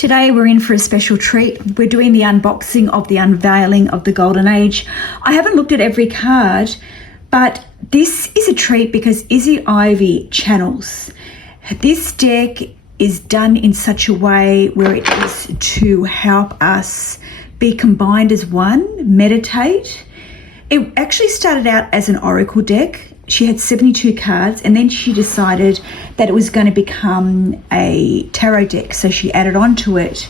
Today we're in for a special treat. We're doing the unboxing of the Unveiling of the Golden Age. I haven't looked at every card, but this is a treat because Izzy Ivy channels. This deck is done in such a way where it is to help us be combined as one, meditate. It actually started out as an oracle deck. She had 72 cards, and then she decided that it was going to become a tarot deck, so she added on to it.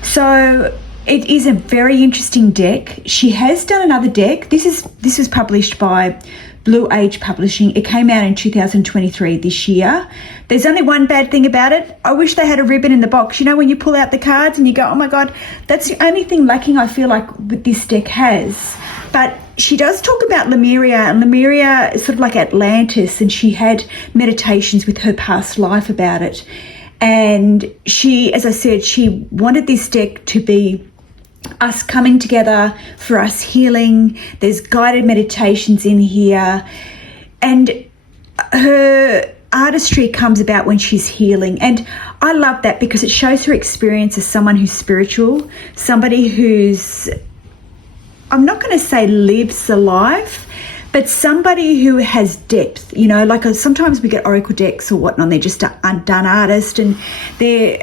So it is a very interesting deck. She has done another deck. This was published by Blue Age Publishing. It came out in 2023 this year. There's only one bad thing about it. I wish they had a ribbon in the box. You know, when you pull out the cards and you go, oh my God, that's the only thing lacking I feel like with this deck has. But she does talk about Lemuria, and Lemuria is sort of like Atlantis, and she had meditations with her past life about it. And she, as I said, she wanted this deck to be us coming together, for us healing. There's guided meditations in here, and her artistry comes about when she's healing. And I love that because it shows her experience as someone who's spiritual, somebody who's, I'm not going to say lives the life, but somebody who has depth. You know, like sometimes we get oracle decks or whatnot, they're just an undone artist and they're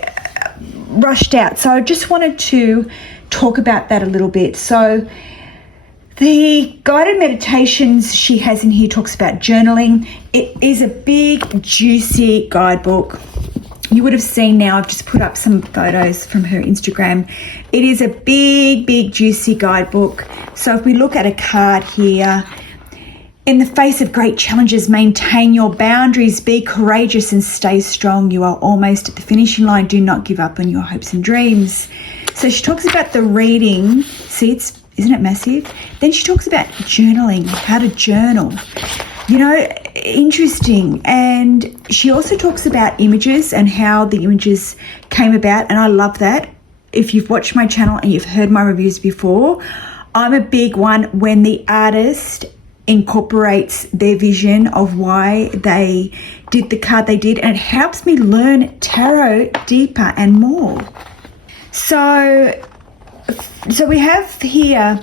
rushed out. So I just wanted to talk about that a little bit. So the guided meditations she has in here talks about journaling. It is a big, juicy guidebook. You would have seen now, I've just put up some photos from her Instagram. It is a big, big, juicy guidebook. So if we look at a card here, in the face of great challenges, maintain your boundaries, be courageous and stay strong. You are almost at the finishing line. Do not give up on your hopes and dreams. So she talks about the reading. See, isn't it massive? Then she talks about journaling, how to journal. You know, interesting. And she also talks about images and how the images came about. And I love that. If you've watched my channel and you've heard my reviews before, I'm a big one when the artist incorporates their vision of why they did the card they did. And it helps me learn tarot deeper and more. So we have here,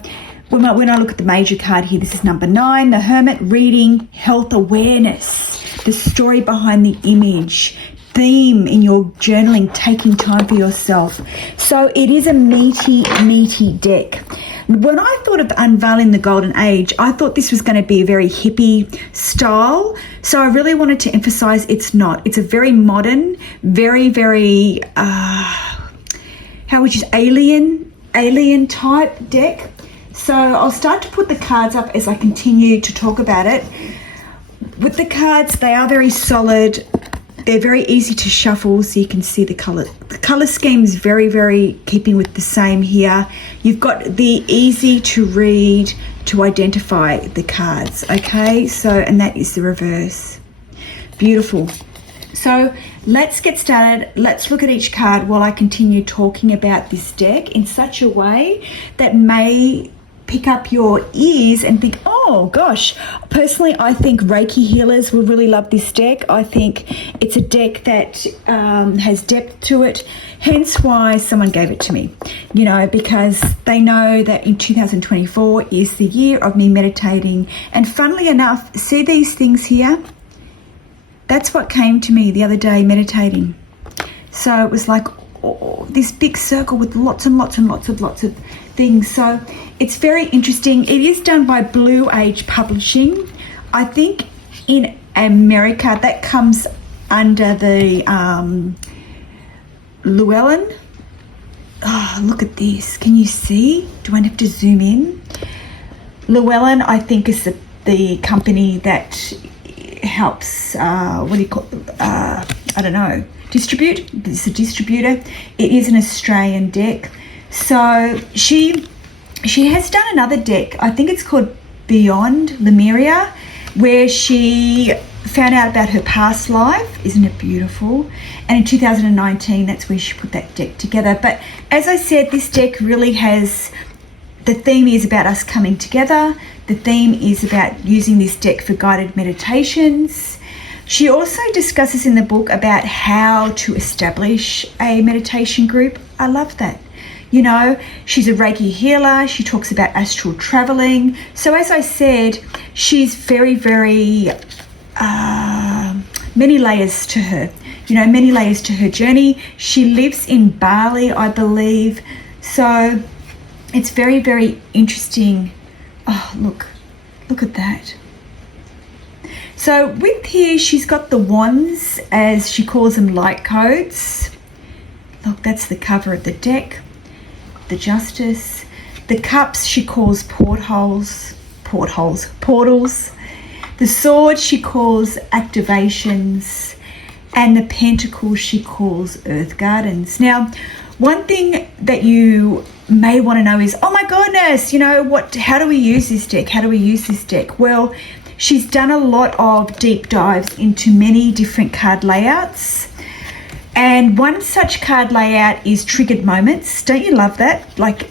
when I look at the major card here, this is number 9, the Hermit, reading, health awareness, the story behind the image, theme in your journaling, taking time for yourself. So it is a meaty, meaty deck. When I thought of Unveiling the Golden Age, I thought this was going to be a very hippie style. So I really wanted to emphasize it's not. It's a very modern, very, very, how would you say, alien type deck. So I'll start to put the cards up as I continue to talk about it. With the cards, they are very solid. They're very easy to shuffle, so you can see the colour. The colour scheme is very, very keeping with the same here. You've got the easy to read to identify the cards, okay? So, and that is the reverse. Beautiful. So let's get started. Let's look at each card while I continue talking about this deck in such a way that may pick up your ears and think, oh gosh, personally I think Reiki healers will really love this deck. I think it's a deck that has depth to it, hence why someone gave it to me, you know, because they know that in 2024 is the year of me meditating. And funnily enough, see these things here? That's what came to me the other day meditating. So it was like this big circle with lots and lots and lots of things. So it's very interesting. It is done by Blue Age Publishing. I think in America that comes under the Llewellyn. Oh, look at this. Can you see? Do I have to zoom in? Llewellyn, I think, is the company that helps, what do you call it? I don't know. Distribute. It's a distributor. It is an Australian deck. So she has done another deck. I think it's called Beyond Lemuria, where she found out about her past life. Isn't it beautiful? And in 2019, that's where she put that deck together. But as I said, this deck really has, the theme is about us coming together. The theme is about using this deck for guided meditations. She also discusses in the book about how to establish a meditation group. I love that. You know, she's a Reiki healer. She talks about astral traveling. So as I said, she's very, very, many layers to her. You know, many layers to her journey. She lives in Bali, I believe. So it's very, very interesting. Oh, look at that. So with here, she's got the wands, as she calls them, light codes. Look, that's the cover of the deck. The Justice. The cups she calls portals. The sword she calls activations. And the pentacles she calls earth gardens. Now, one thing that you may want to know is, oh my goodness, you know, how do we use this deck? How do we use this deck? Well, she's done a lot of deep dives into many different card layouts. And one such card layout is triggered moments. Don't you love that? Like,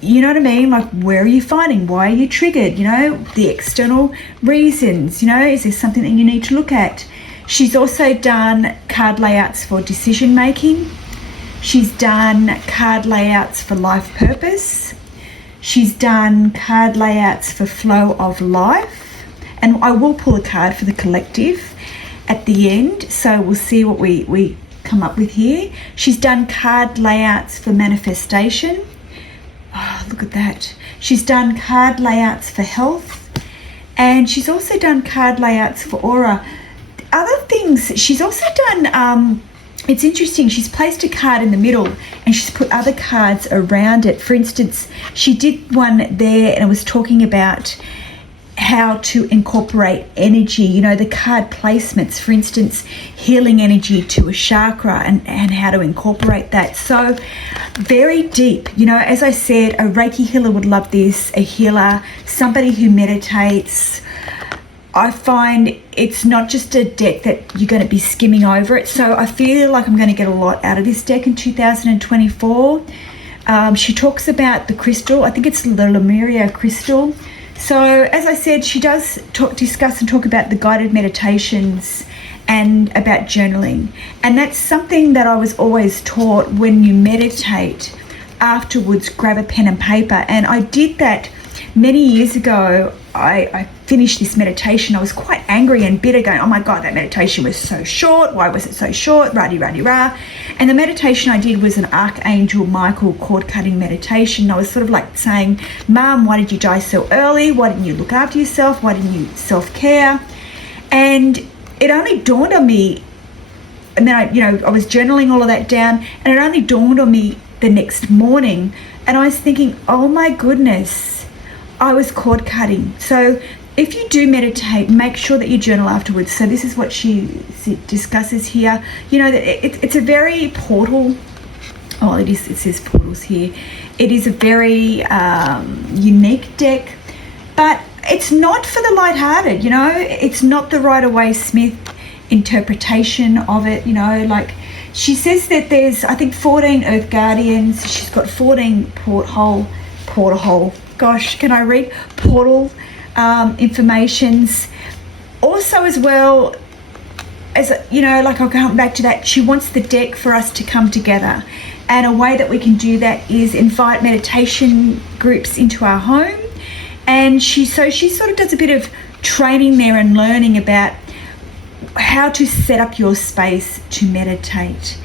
you know what I mean? Like, where are you finding? Why are you triggered? You know, the external reasons. You know, is there something that you need to look at? She's also done card layouts for decision making. She's done card layouts for life purpose. She's done card layouts for flow of life. And I will pull a card for the collective at the end. So we'll see what we come up with here. She's done card layouts for manifestation. Oh, look at that. She's done card layouts for health. And she's also done card layouts for aura. Other things, she's also done, it's interesting, she's placed a card in the middle and she's put other cards around it. For instance, she did one there and it was talking about how to incorporate energy, you know, the card placements, for instance, healing energy to a chakra and how to incorporate that. So very deep, you know, as I said, a Reiki healer would love this, a healer, somebody who meditates. I find it's not just a deck that you're going to be skimming over it. So I feel like I'm going to get a lot out of this deck in 2024. She talks about the crystal. I think it's the Lemuria crystal. So as I said, she does discuss and talk about the guided meditations and about journaling. And that's something that I was always taught: when you meditate, afterwards grab a pen and paper. And I did that many years ago. I finished this meditation. I was quite angry and bitter, going, oh my God, that meditation was so short. Why was it so short? Rah-de-rah-de-rah. And the meditation I did was an Archangel Michael cord cutting meditation. I was sort of like saying, Mom, why did you die so early? Why didn't you look after yourself? Why didn't you self-care? And it only dawned on me, and then I was journaling all of that down, and it only dawned on me the next morning. And I was thinking, oh my goodness, I was cord cutting. So if you do meditate, make sure that you journal afterwards. So this is what she discusses here. You know, it's a very portal. Oh, it says portals here. It is a very unique deck, but it's not for the lighthearted. You know, it's not the Rider-Waite-Smith interpretation of it. You know, like she says that there's, I think, 14 Earth Guardians. She's got 14 portal. Gosh, can I read? Portal informations. Also, as well as, you know, like I'll come back to that, she wants the deck for us to come together. And a way that we can do that is invite meditation groups into our home. And she sort of does a bit of training there and learning about how to set up your space to meditate,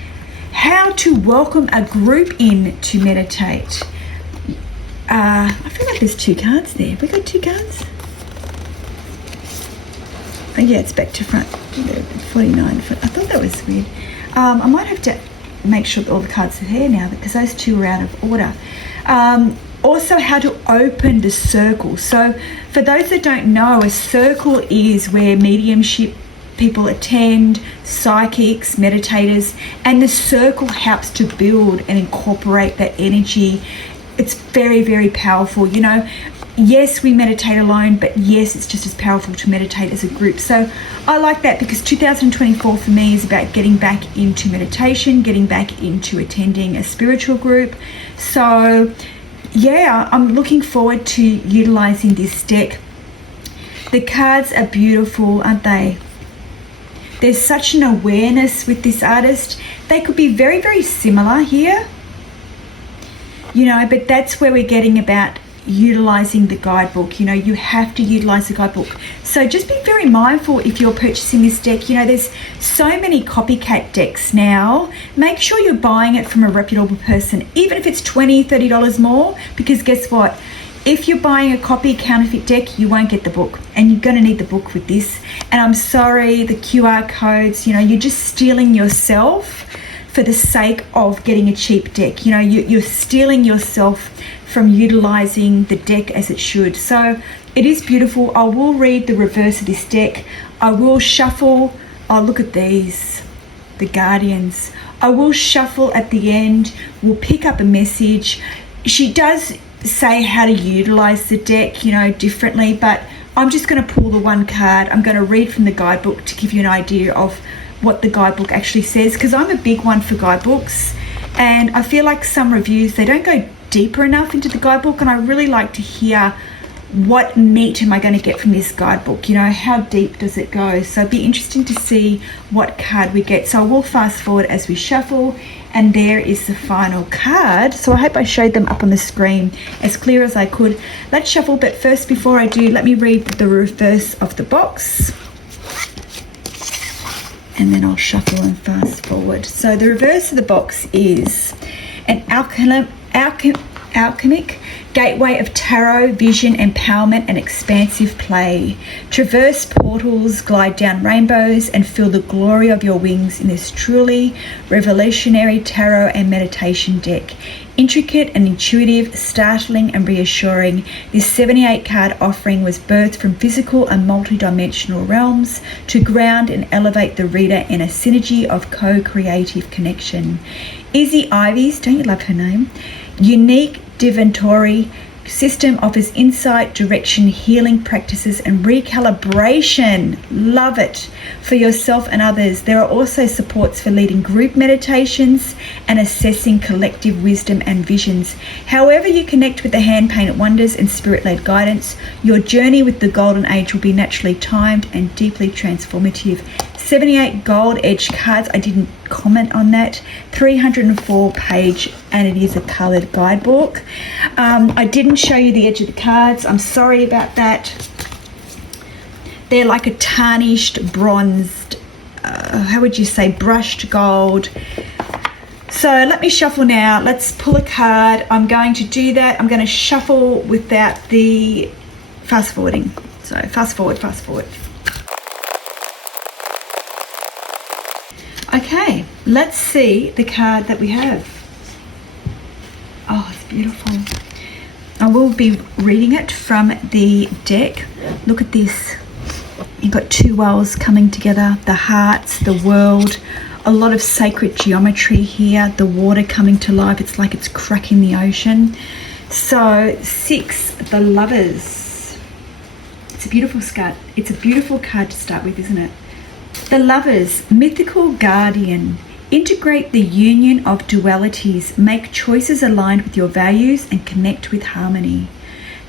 how to welcome a group in to meditate. I feel like there's 2 cards there. We got 2 cards? Oh yeah, it's back to front. 49. I thought that was weird. I might have to make sure that all the cards are here now, because those 2 are out of order. Also, how to open the circle. So for those that don't know, a circle is where mediumship people attend, psychics, meditators, and the circle helps to build and incorporate that energy. It's very, very powerful. You know, yes, we meditate alone, but yes, it's just as powerful to meditate as a group. So I like that, because 2024 for me is about getting back into meditation, getting back into attending a spiritual group. So yeah, I'm looking forward to utilizing this deck. The cards are beautiful, aren't they? There's such an awareness with this artist. They could be very, very similar here, you know, but that's where we're getting about utilizing the guidebook. You know, you have to utilize the guidebook. So just be very mindful if you're purchasing this deck. You know, there's so many copycat decks now. Make sure you're buying it from a reputable person, even if it's $20-$30 more, because guess what? If you're buying a copy counterfeit deck, you won't get the book, and you're going to need the book with this. And I'm sorry, the QR codes, you know, you're just stealing yourself for the sake of getting a cheap deck. You know, you're stealing yourself from utilizing the deck as it should. So it is beautiful. I will read the reverse of this deck. I will shuffle. Oh, look at these, the Guardians. I will shuffle at the end. We'll pick up a message. She does say how to utilize the deck, you know, differently, but I'm just going to pull the one card. I'm going to read from the guidebook to give you an idea of what the guidebook actually says, because I'm a big one for guidebooks, and I feel like some reviews, they don't go deeper enough into the guidebook, and I really like to hear what meat am I going to get from this guidebook, you know, how deep does it go. So it'd be interesting to see what card we get. So I will fast forward as we shuffle, and there is the final card. So I hope I showed them up on the screen as clear as I could. Let's shuffle, but first, before I do, let me read the reverse of the box, and then I'll shuffle and fast forward. So the reverse of the box is an alchemic gateway of tarot, vision, empowerment, and expansive play. Traverse portals, glide down rainbows, and feel the glory of your wings in this truly revolutionary tarot and meditation deck. Intricate and intuitive, startling and reassuring, this 78 card offering was birthed from physical and multi-dimensional realms to ground and elevate the reader in a synergy of co-creative connection. Izzy Ivy's, don't you love her name? Unique divinatory system offers insight, direction, healing practices, and recalibration. Love it. For yourself and others. There are also supports for leading group meditations and assessing collective wisdom and visions. However you connect with the hand-painted wonders and spirit-led guidance, your journey with the Golden Age will be naturally timed and deeply transformative. 78 gold edge cards. I didn't comment on that. 304 page, and it is a colored guidebook. I didn't show you the edge of the cards. I'm sorry about that. They're like a tarnished, bronzed, how would you say, brushed gold. So let me shuffle now. Let's pull a card. I'm going to do that. I'm going to shuffle without the fast forwarding. So fast forward, fast forward. Okay, let's see the card that we have. Oh, it's beautiful. I will be reading it from the deck. Look at this. You've got two wells coming together, the hearts, the world, a lot of sacred geometry here, the water coming to life. It's like it's cracking the ocean. So 6, the Lovers. It's a beautiful card. It's a beautiful card to start with, isn't it? The Lovers, mythical guardian. Integrate the union of dualities. Make choices aligned with your values and connect with harmony.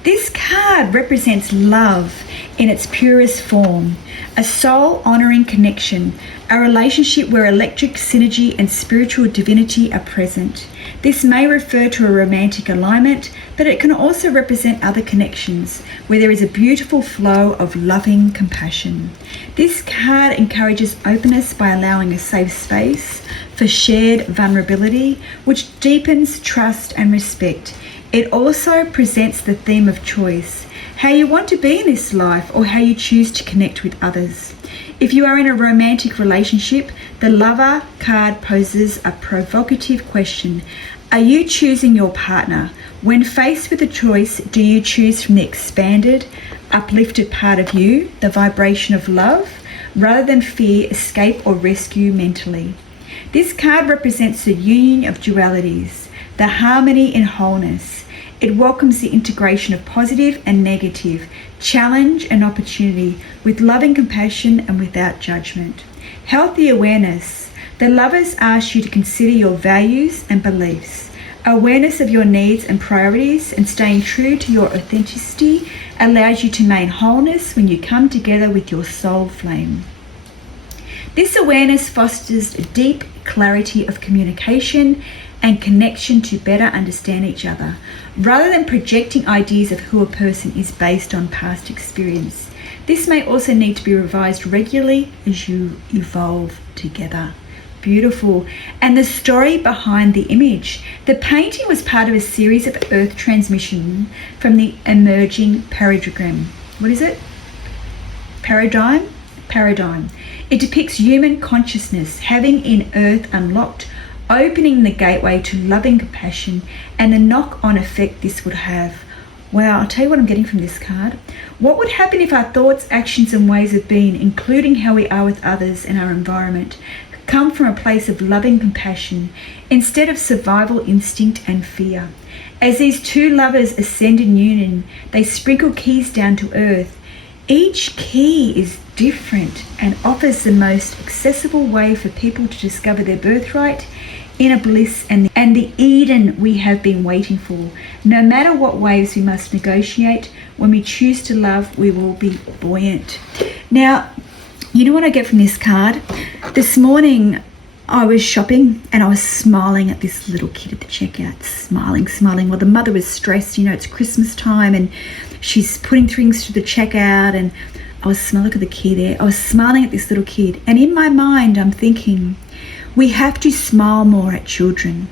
This card represents love in its purest form, a soul-honoring connection, a relationship where electric synergy and spiritual divinity are present. This may refer to a romantic alignment, but it can also represent other connections where there is a beautiful flow of loving compassion. This card encourages openness by allowing a safe space for shared vulnerability, which deepens trust and respect. It also presents the theme of choice, how you want to be in this life or how you choose to connect with others. If you are in a romantic relationship, the Lover card poses a provocative question. Are you choosing your partner? When faced with a choice, do you choose from the expanded, uplifted part of you, the vibration of love, rather than fear, escape, or rescue mentally? This card represents the union of dualities, the harmony in wholeness. It welcomes the integration of positive and negative, challenge and opportunity, with loving compassion and without judgment. Healthy awareness. The Lovers ask you to consider your values and beliefs. Awareness of your needs and priorities and staying true to your authenticity allows you to maintain wholeness when you come together with your soul flame. This awareness fosters deep clarity of communication and connection to better understand each other, rather than projecting ideas of who a person is based on past experience. This may also need to be revised regularly as you evolve together. Beautiful. And the story behind the image. The painting was part of a series of earth transmission from the emerging paradigm. What is it? Paradigm? Paradigm. It depicts human consciousness having in earth unlocked, opening the gateway to loving compassion and the knock-on effect this would have. Wow, I'll tell you what I'm getting from this card. What would happen if our thoughts, actions and ways of being, including how we are with others and our environment, come from a place of loving compassion instead of survival instinct and fear? As these two lovers ascend in union, they sprinkle keys down to earth. Each key is different and offers the most accessible way for people to discover their birthright, inner bliss and the Eden we have been waiting for. No matter what waves we must negotiate, when we choose to love, we will be buoyant. Now, you know what I get from this card? This morning I was shopping and I was smiling at this little kid at the checkout, smiling. Well, the mother was stressed, it's Christmas time and she's putting things through the checkout, and I was smiling at the kid there. I was smiling at this little kid, and in my mind I'm thinking, we have to smile more at children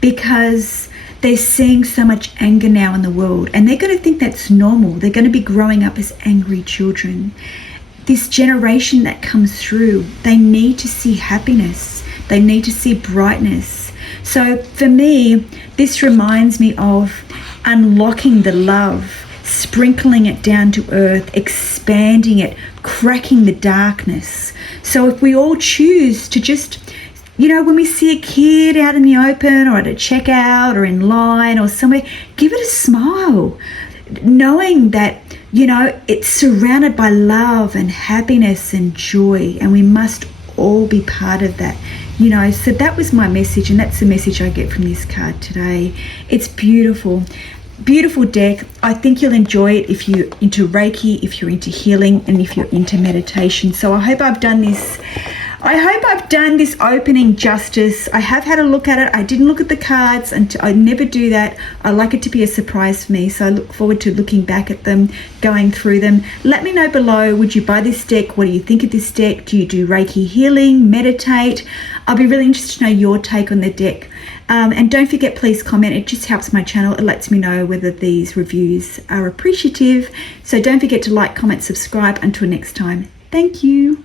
because they're seeing so much anger now in the world, and they're going to think that's normal. They're going to be growing up as angry children. This generation that comes through, they need to see happiness. They need to see brightness. So for me, this reminds me of unlocking the love, sprinkling it down to earth, expanding it, cracking the darkness. So if we all choose to just, when we see a kid out in the open or at a checkout or in line or somewhere, give it a smile, knowing that, it's surrounded by love and happiness and joy, and we must all be part of that. So that was my message, and that's the message I get from this card today. It's beautiful. Beautiful deck. I think you'll enjoy it if you're into Reiki, if you're into healing, and if you're into meditation. So I hope I've done this opening justice. I have had a look at it. I didn't look at the cards, and I never do that. I like it to be a surprise for me, so I look forward to looking back at them, going through them. Let me know below, would you buy this deck? What do you think of this deck? Do you do Reiki healing, meditate? I'll be really interested to know your take on the deck. And don't forget, please comment. It just helps my channel. It lets me know whether these reviews are appreciative. So don't forget to like, comment, subscribe. Until next time, thank you.